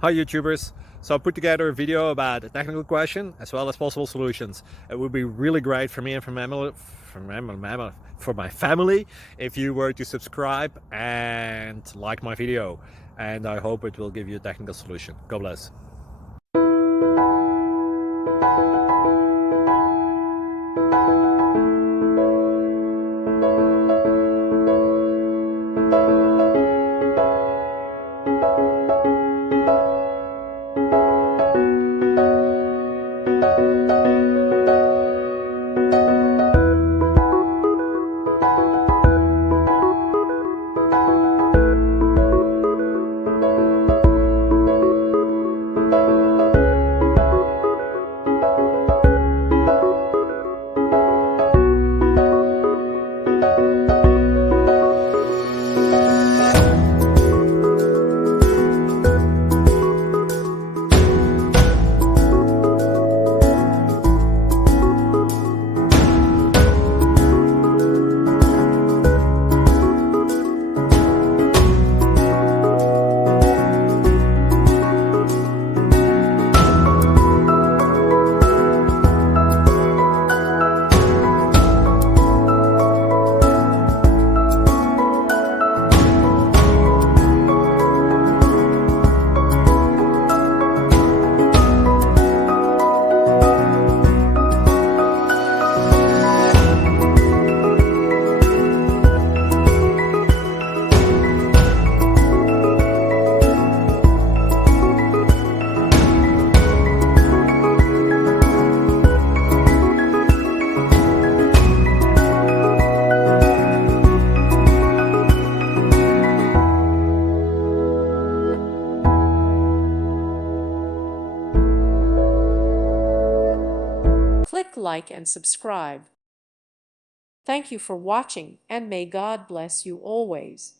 Hi YouTubers! So I put together a video about a technical question as well as possible solutions. It would be really great for me and for my family if you were to subscribe and like my video, and I hope it will give you a technical solution. God bless. Click like and subscribe. Thank you for watching, and may God bless you always.